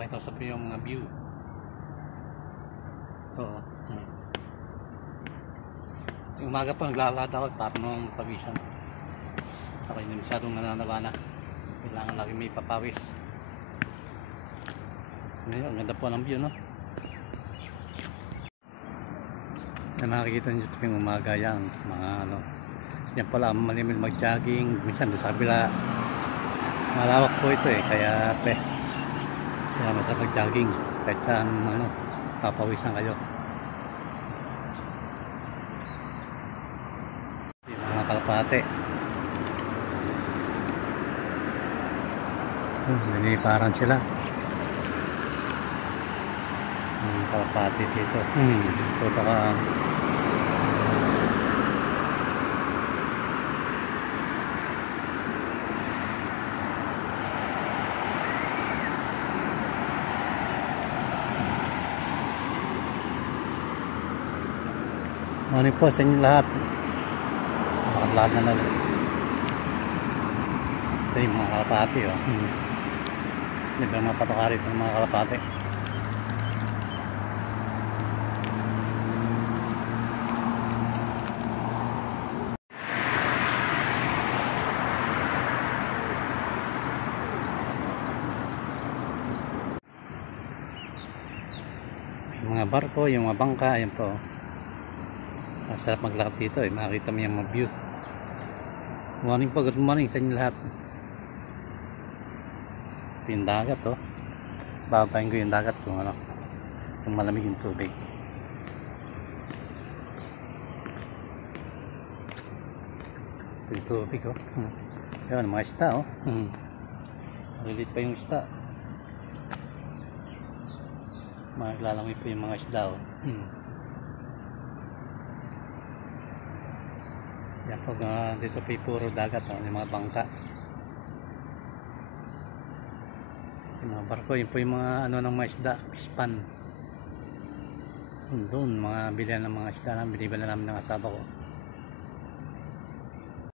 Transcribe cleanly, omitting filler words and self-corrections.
Pakita ko sa po yung mga view. Ito. Umaga pa naglalakad ako para nung pawisan. Ako hindi masyadong nananabana. Kailangan lagi may papawis. Ang ganda po ng view, no? Na makikita nyo yung umaga yan, mga ano. Yan pala, malimit mag-jogging. Minsan doon sa kabila, malawak po ito eh. Kaya masarap mag-jogging. Kahit saan, ano, papawisan kayo. Yung mga kalapate. Niliparan sila. Kalapati dito. Ito ka. Morning po sa inyo lahat. Lahat na lang. Ito yung mga kalapati. Hindi ba mga patukari ng mga kalapati? Yung mga barko, yung mga bangka, ayan po. Masarap maglakad dito eh, makikita mo yung mga view. Morning po, good morning sa inyo lahat. Ito yung dagat oh. Babayin ko yung dagat kung ano, kung malamig yung tubig. Ito yung tubig oh. Yan, mga isda oh. Malilit pa yung isda. Maglalangoy po yung mga isda oh. Yan po, dito po puro dagat oh, yung mga bangka. Yung mga barko, yun po yung mga ano ng mga isda, fish pan. Doon, mga bilihan ng mga isda na binibila namin ng asawa ko.